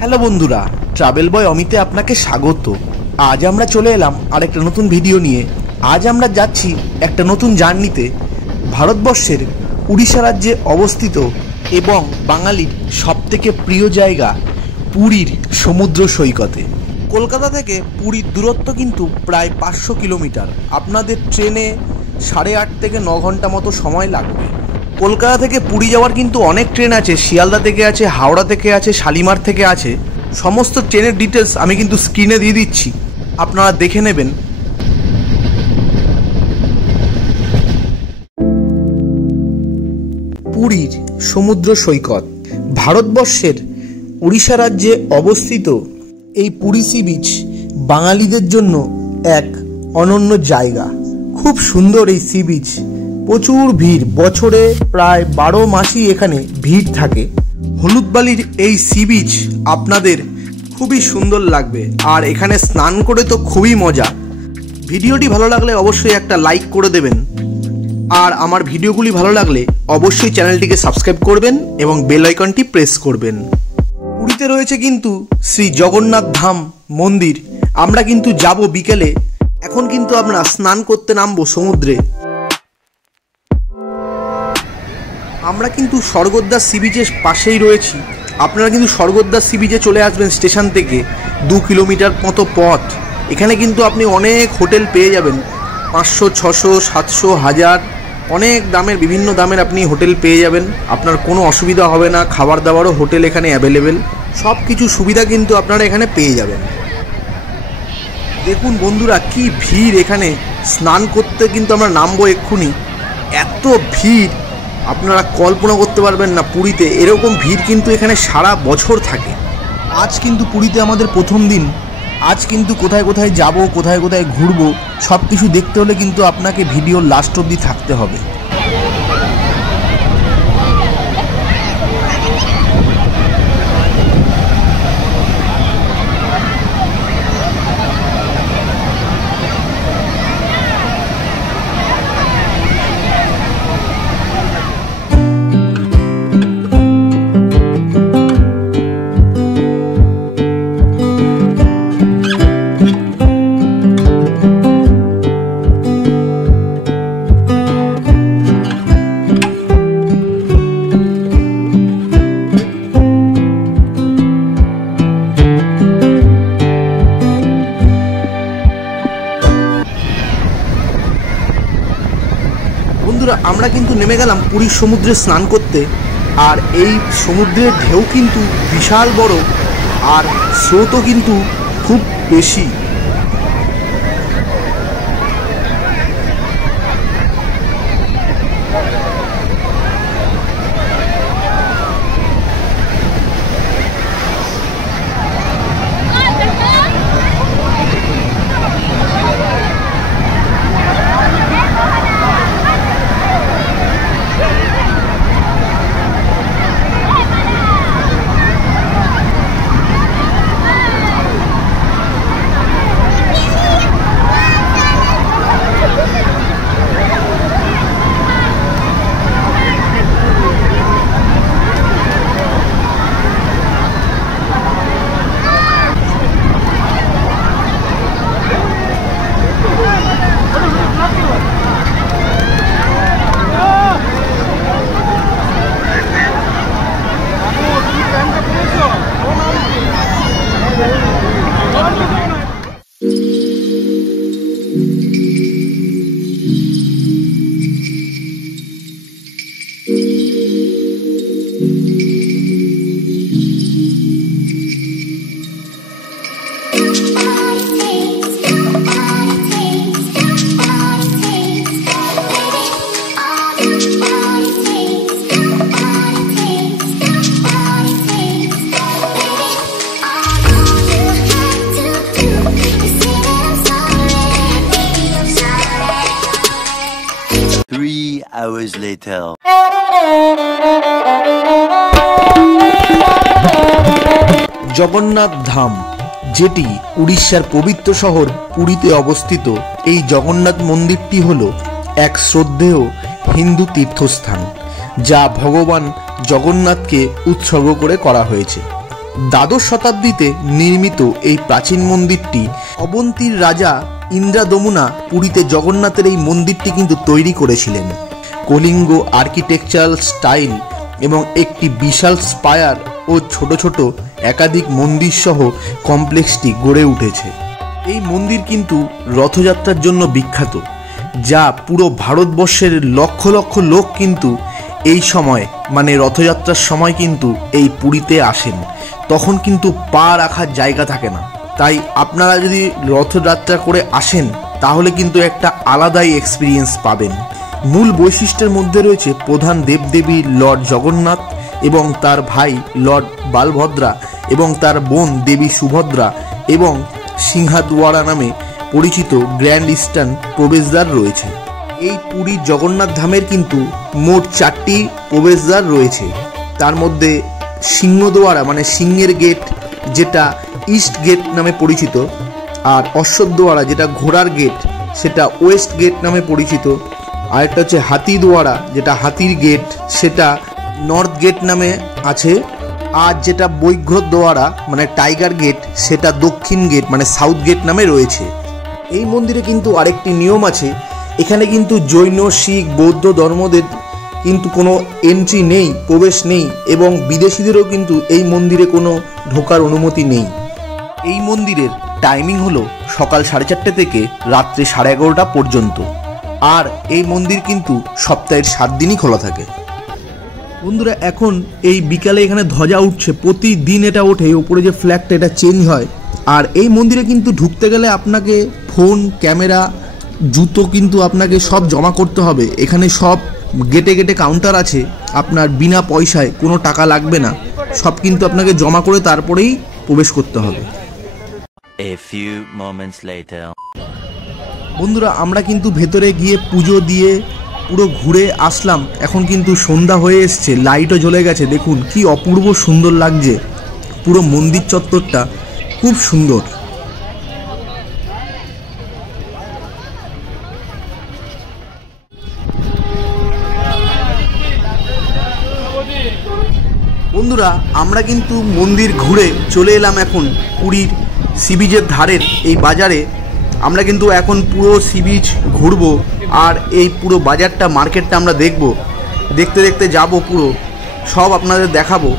Hello বন্ধুরা, travel বয় অমিতে আপনাকে স্বাগত। আজ আমরা চলে এলাম আরেকটা নতুন ভিডিও নিয়ে। আজ আমরা যাচ্ছি একটা নতুন জার্নিতে, ভারতবর্ষের উড়িষ্যা রাজ্যে অবস্থিত এবং বাঙালির সবথেকে প্রিয় জায়গা পুরীর সমুদ্র সৈকতে। কলকাতা থেকে পুরীর দূরত্ব কিন্তু প্রায় 500 কিলোমিটার। আপনাদের ট্রেনে 8.5 থেকে 9 ঘন্টা মতো সময় লাগবে। কলকাতা থেকে পুরী যাওয়ার কিন্তু অনেক ট্রেন আছে, শিয়ালদা থেকে আছে, হাওড়া থেকে আছে, শালিমার থেকে আছে। সমস্ত ট্রেনের ডিটেলস আমি কিন্তু স্ক্রিনে দিয়ে দিচ্ছি, আপনারা দেখে নেবেন। পুরীর সমুদ্র সৈকত ভারতবর্ষের উড়িষ্যা রাজ্যে অবস্থিত। এই পুরী সি বিচ বাঙালিদের জন্য এক অনন্য জায়গা। খুব সুন্দর এই সি বিচ, প্রচুর ভিড়, বছরে প্রায় 12 মাসই এখানে ভিড় থাকে। হলুদ বালির এই সি বিচ আপনাদের খুবই সুন্দর লাগবে, আর এখানে স্নান করে তো খুবই মজা। ভিডিওটি ভালো লাগলে অবশ্যই একটা লাইক করে দেবেন, আর আমার ভিডিওগুলি ভালো লাগলে অবশ্যই চ্যানেলটিকে সাবস্ক্রাইব করবেন এবং বেল আইকনটি প্রেস করবেন। পুরীতে রয়েছে কিন্তু শ্রী জগন্নাথ ধাম মন্দির। আমরা কিন্তু যাব বিকেলে। এখন কিন্তু আমরা স্নান করতে নামবো সমুদ্রে। আমরা কিন্তু স্বর্গদ্বার সি বিচের পাশেই রয়েছি। আপনারা কিন্তু স্বর্গদ্বার সি বিচে চলে আসবেন স্টেশন থেকে 2 কিলোমিটার মতো পথ। এখানে কিন্তু আপনি অনেক হোটেল পেয়ে যাবেন, 500, 600, 700, 1000 অনেক দামের, বিভিন্ন দামের আপনি হোটেল পেয়ে যাবেন। আপনার কোনো অসুবিধা হবে না, খাবার দাবারও হোটেল এখানে অ্যাভেলেবেল। সব কিছু সুবিধা কিন্তু আপনারা এখানে পেয়ে যাবেন। দেখুন বন্ধুরা, কি ভিড় এখানে। স্নান করতে কিন্তু আমরা নামবো এক্ষুনি। এত ভিড় আপনারা কল্পনা করতে পারবেন না। পুরীতে এরকম ভিড় কিন্তু এখানে সারা বছর থাকে। আজ কিন্তু পুরীতে আমাদের প্রথম দিন। আজ কিন্তু কোথায় কোথায় যাব, কোথায় কোথায় ঘুরবো, সব কিছু দেখতে হলে কিন্তু আপনাকে ভিডিওর লাস্ট অবধি থাকতে হবে। বন্ধুরা, আমরা কিন্তু নেমে গেলাম পুরীর সমুদ্রে স্নান করতে। আর এই সমুদ্রের ঢেউ কিন্তু বিশাল বড়, আর স্রোতও কিন্তু খুব বেশি। hours later. জগন্নাথ ধাম, যেটি উড়িষ্যার পবিত্র শহর পুরীতে অবস্থিত। এই জগন্নাথ মন্দিরটি হল এক শ্রদ্ধেয় হিন্দু তীর্থস্থান। যা ভগবান জগন্নাথকে উৎসর্গ করে করা হয়েছে। দ্বাদশ শতাব্দীতে নির্মিত এই প্রাচীন মন্দিরটি অবন্তীর রাজা ইন্দ্রাদমনা পুরীতে জগন্নাথের এই মন্দিরটি কিন্তু তৈরি করেছিলেন। কলিঙ্গ আর্কিটেকচারাল স্টাইল এবং একটি বিশাল স্পায়ার ও ছোট ছোট একাধিক মন্দির সহ কমপ্লেক্সটি গড়ে উঠেছে। এই মন্দির কিন্তু রথযাত্রার জন্য বিখ্যাত, যা পুরো ভারতবর্ষের লক্ষ লক্ষ লোক কিন্তু এই সময় মানে রথযাত্রার সময় কিন্তু এই পুরীতে আসেন। তখন কিন্তু পা রাখার জায়গা থাকে না। তাই আপনারা যদি রথযাত্রা করে আসেন তাহলে কিন্তু একটা আলাদাই এক্সপিরিয়েন্স পাবেন। মূল বৈশিষ্ট্যের মধ্যে রয়েছে প্রধান দেবদেবী লর্ড জগন্নাথ এবং তার ভাই লর্ড বালভদ্রা এবং তার বোন দেবী সুভদ্রা এবং সিংহাদুয়ারা নামে পরিচিত গ্র্যান্ড ইস্টার্ন প্রবেশদ্বার রয়েছে। এই পুরী জগন্নাথ ধামের কিন্তু মোট 4টি প্রবেশদ্বার রয়েছে। তার মধ্যে সিংহদুয়ারা মানে সিংহের গেট, যেটা ইস্ট গেট নামে পরিচিত, আর অশ্বদ্বারা যেটা ঘোড়ার গেট, সেটা ওয়েস্ট গেট নামে পরিচিত। আরেকটা হচ্ছে হাতিদুয়ারা, যেটা হাতির গেট, সেটা নর্থ গেট নামে আছে। আর যেটা বৈঘ্রদ্বারা মানে টাইগার গেট, সেটা দক্ষিণ গেট মানে সাউথ গেট নামে রয়েছে। এই মন্দিরে কিন্তু আরেকটি নিয়ম আছে, এখানে কিন্তু জৈন, শিখ, বৌদ্ধ ধর্মদের কিন্তু কোনো এন্ট্রি নেই, প্রবেশ নেই, এবং বিদেশিদেরও কিন্তু এই মন্দিরে কোনো ঢোকার অনুমতি নেই। এই মন্দিরের টাইমিং হলো সকাল 4:30 থেকে রাত্রে 11:30 পর্যন্ত। আর এই মন্দির কিন্তু সপ্তাহের 7 দিনই খোলা থাকে। বন্ধুরা, এখন এই বিকালে এখানে ধ্বজা উঠছে, প্রতিদিন এটা ওঠে, উপরে যে ফ্ল্যাগটা এটা চেঞ্জ হয়। আর এই মন্দিরে কিন্তু ঢুকতে গেলে আপনাকে ফোন, ক্যামেরা, জুতো কিন্তু আপনাকে সব জমা করতে হবে। এখানে সব গেটে গেটে কাউন্টার আছে, আপনার বিনা পয়সায়, কোনো টাকা লাগবে না, সব কিন্তু আপনাকে জমা করে তারপরেই প্রবেশ করতে হবে। A few moments later. বন্ধুরা, আমরা কিন্তু ভেতরে গিয়ে পুজো দিয়ে পুরো ঘুরে আসলাম। এখন কিন্তু সন্ধ্যা হয়ে এসছে, লাইটও জ্বলে গেছে। দেখুন কি অপূর্ব সুন্দর লাগছে, পুরো মন্দির চত্বরটা খুব সুন্দর। বন্ধুরা, আমরা কিন্তু মন্দির ঘুরে চলে এলাম এখন পুরীর সি বিচের ধারের এই বাজারে। আমরা কিন্তু এখন পুরো সি বিচ ঘুরবো, আর এই পুরো বাজারটা, মার্কেটটা আমরা দেখব, দেখতে দেখতে যাব, পুরো সব আপনাদের দেখাবো।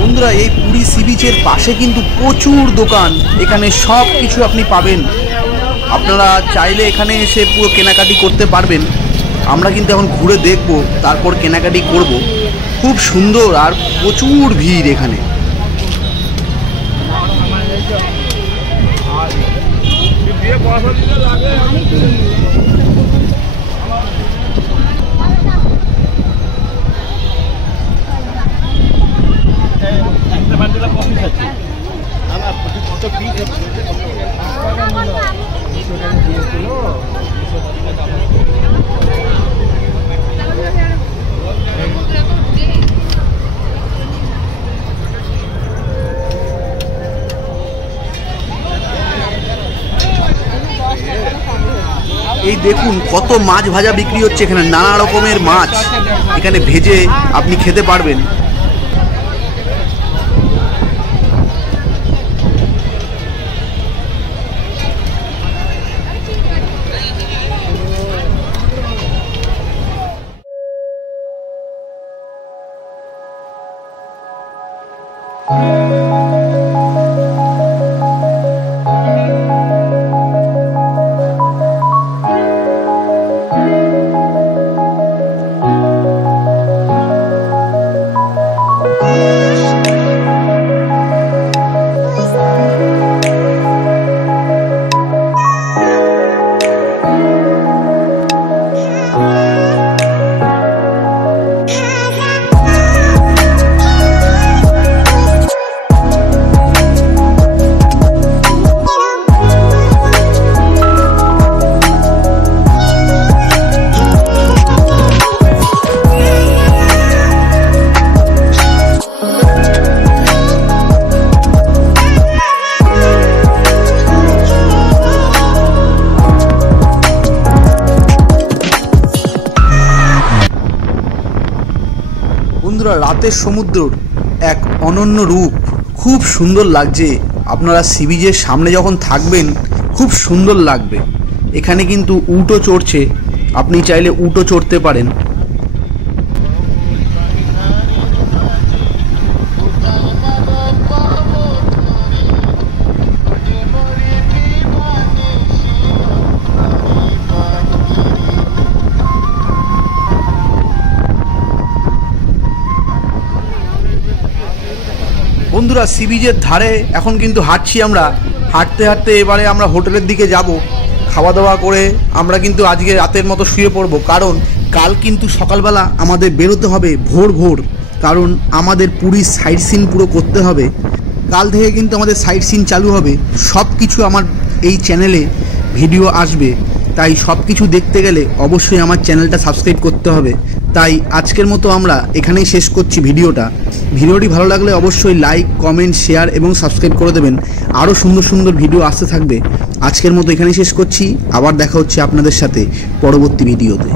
বন্ধুরা, এই পুরী সি বিচের পাশে কিন্তু প্রচুর দোকান, এখানে সব কিছু আপনি পাবেন। আপনারা চাইলে এখানে এসে পুরো কেনাকাটি করতে পারবেন। আমরা কিন্তু এখন ঘুরে দেখব, তারপর কেনাকাটি করব। খুব সুন্দর আর প্রচুর ভিড় এখানে। এই দেখুন কত মাছ ভাজা বিক্রি হচ্ছে এখানে, নানা রকমের মাছ এখানে ভেজে আপনি খেতে পারবেন। বন্ধুরা, রাতের সমুদ্রর এক অনন্য রূপ, খুব সুন্দর লাগছে। আপনারা সি বিচের সামনে যখন থাকবেন খুব সুন্দর লাগবে। এখানে কিন্তু উটও চড়ছে, আপনি চাইলে উটও চড়তে পারেন। বন্ধুরা, সি বিচের ধারে এখন কিন্তু হাঁটছি আমরা। হাঁটতে হাঁটতে এবারে আমরা হোটেলের দিকে যাব। খাওয়া দাওয়া করে আমরা কিন্তু আজকে রাতের মতো শুয়ে পড়ব, কারণ কাল কিন্তু সকালবেলা আমাদের বেরোতে হবে ভোর ভোর, কারণ আমাদের পুরীর সাইট সিন পুরো করতে হবে। কাল থেকে কিন্তু আমাদের সাইট সিন চালু হবে। সব কিছু আমার এই চ্যানেলে ভিডিও আসবে, তাই সব কিছু দেখতে গেলে অবশ্যই আমার চ্যানেলটা সাবস্ক্রাইব করতে হবে। তাই আজকের মতো আমরা এখানেই শেষ করছি ভিডিওটা। ভিডিওটি ভালো লাগলে অবশ্যই লাইক, কমেন্ট, শেয়ার এবং সাবস্ক্রাইব করে দেবেন। আরও সুন্দর সুন্দর ভিডিও আসতে থাকবে। আজকের মতো এখানেই শেষ করছি। আবার দেখা হচ্ছে আপনাদের সাথে পরবর্তী ভিডিওতে।